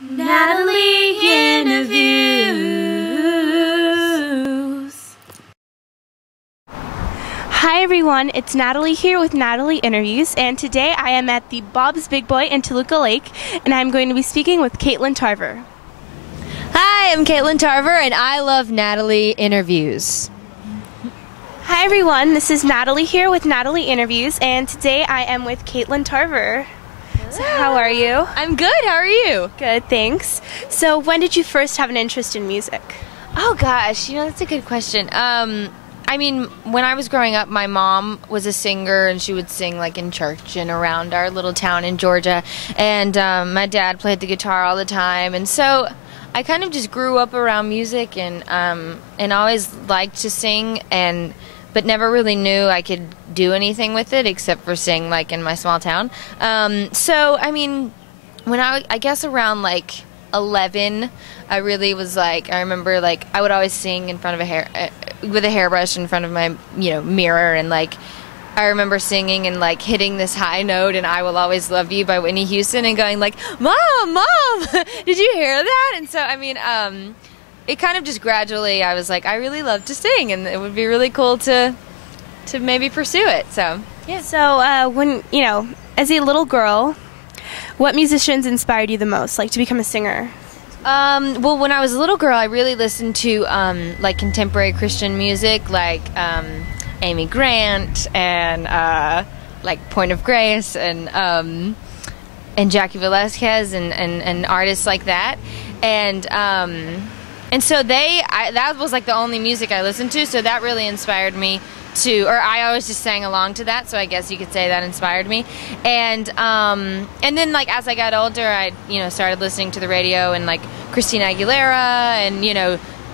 Natalie Interviews. Hi everyone, it's Natalie here with Natalie Interviews, and today I am at the Bob's Big Boy in Toluca Lake, and I'm going to be speaking with Katelyn Tarver. Hi, I'm Katelyn Tarver, and I love Natalie Interviews. Hi everyone, this is Natalie here with Natalie Interviews, and today I am with Katelyn Tarver. So how are you? I'm good, how are you? Good, thanks. So when did you first have an interest in music? Oh gosh, that's a good question. I mean, when I was growing up, my mom was a singer, and she would sing like in church and around our little town in Georgia, and my dad played the guitar all the time, and so I kind of just grew up around music and always liked to sing, but never really knew I could do anything with it except for sing like in my small town. So I mean, when I guess around like 11, I really was like, I remember like I would always sing in front of with a hairbrush in front of my mirror, and like I remember singing and like hitting this high note in "I Will Always Love You" by Whitney Houston and going like, Mom, did you hear that? And so I mean, it kind of just gradually, I was like, I really love to sing, and it would be really cool to maybe pursue it. So yeah. So when as a little girl, what musicians inspired you the most, like to become a singer? Well, when I was a little girl, I really listened to like contemporary Christian music, like Amy Grant and like Point of Grace and Jackie Velasquez and artists like that, and so that was like the only music I listened to, so that really inspired me or I always just sang along to that, so I guess you could say that inspired me. And then like as I got older, I started listening to the radio, and like Christina Aguilera and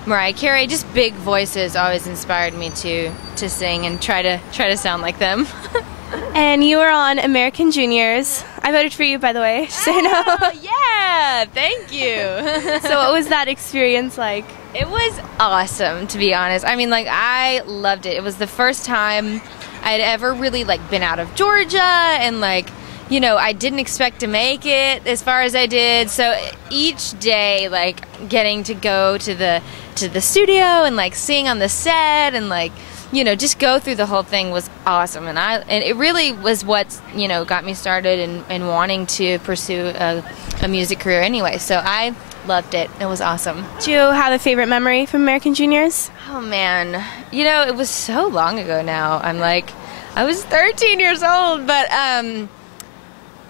Mariah Carey, just big voices always inspired me to sing and try to sound like them. And you were on American Juniors. I voted for you, by the way. So you know. Yeah, thank you. So what was that experience like? It was awesome, to be honest. I mean, like, I loved it. It was the first time I'd ever really like been out of Georgia, and like, I didn't expect to make it as far as I did. So each day, like, getting to go to the studio and like sing on the set and like, just go through the whole thing was awesome, and it really was what got me started in wanting to pursue a music career anyway. So I loved it. It was awesome. Do you have a favorite memory from American Juniors? Oh man, it was so long ago now. I was 13 years old, but I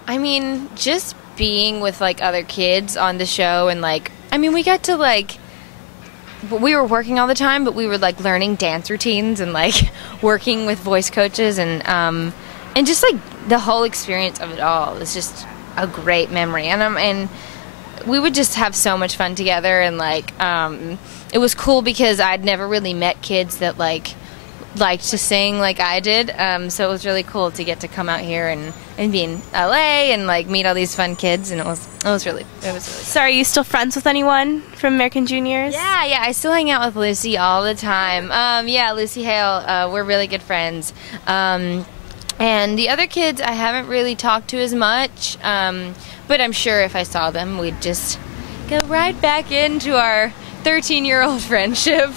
mean, just being with like other kids on the show, and like, I mean, we got to like, we were working all the time, but we were like learning dance routines and like working with voice coaches, and just like the whole experience of it all was just a great memory. And we would just have so much fun together, and like it was cool because I'd never really met kids that liked to sing like I did, so it was really cool to get to come out here and be in LA and like meet all these fun kids, and it was really So are you still friends with anyone from American Juniors? Yeah, I still hang out with Lucy all the time. Yeah, Lucy Hale, we're really good friends. And the other kids I haven't really talked to as much, but I'm sure if I saw them, we'd just go right back into our 13-year-old friendship.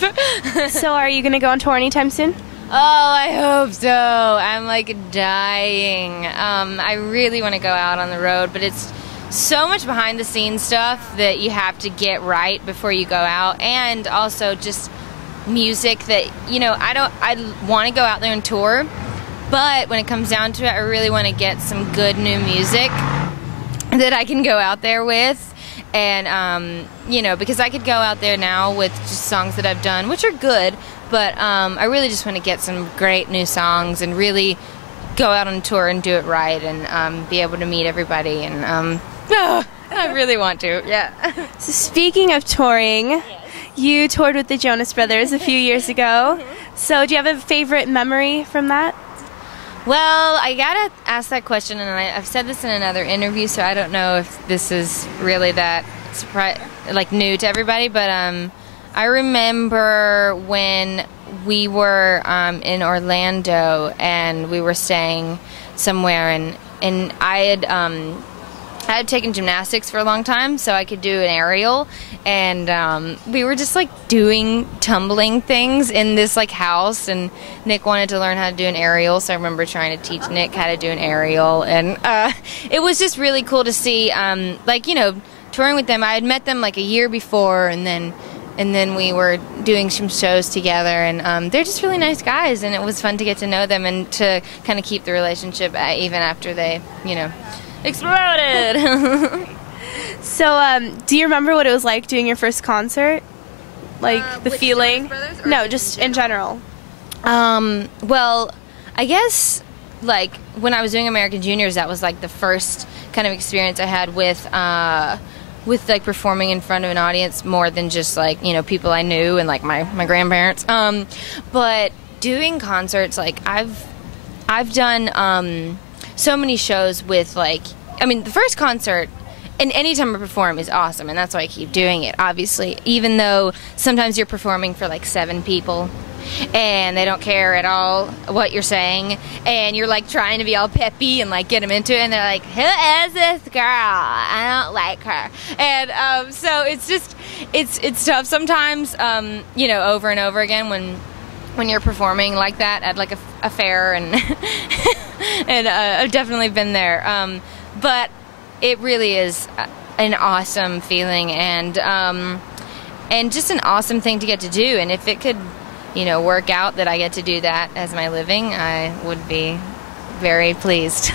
So are you going to go on tour anytime soon? Oh, I hope so. I'm like dying. I really want to go out on the road, but it's so much behind the scenes stuff that you have to get right before you go out, and also just music that, I want to go out there and tour, but when it comes down to it, I really want to get some good new music that I can go out there with. And, because I could go out there now with just songs that I've done, which are good, but I really just want to get some great new songs and really go out on tour and do it right, and be able to meet everybody. And I really want to, yeah. So speaking of touring, yes, you toured with the Jonas Brothers a few years ago. So do you have a favorite memory from that? Well, I gotta ask that question, and I've said this in another interview, so I don't know if this is really that new to everybody, but I remember when we were in Orlando, and we were staying somewhere, and I had I had taken gymnastics for a long time, so I could do an aerial, and we were just like doing tumbling things in this like house, and Nick wanted to learn how to do an aerial, so I remember trying to teach Nick how to do an aerial, and it was just really cool to see, like, you know, touring with them. I had met them like a year before, and then we were doing some shows together, and they're just really nice guys, and it was fun to get to know them and to kind of keep the relationship even after they, you know, exploded. So, do you remember what it was like doing your first concert? Like, the with feeling? Jonas Brothers, or No, just in general. Well, I guess, like, when I was doing American Juniors, that was, like, the first kind of experience I had with like, performing in front of an audience more than just, like, you know, people I knew and, like, my grandparents. But doing concerts, like, I've done, so many shows with, like, I mean, the first concert, and any time I perform is awesome, and that's why I keep doing it, obviously, even though sometimes you're performing for like 7 people and they don't care at all what you're saying, and you're like trying to be all peppy and like get them into it, and they're like, who is this girl? I don't like her. And so it's just it's tough sometimes, you know, over and over again when you're performing like that at like a fair, and and I've definitely been there, but it really is an awesome feeling, and just an awesome thing to get to do. And if it could, you know, work out that I get to do that as my living, I would be very pleased.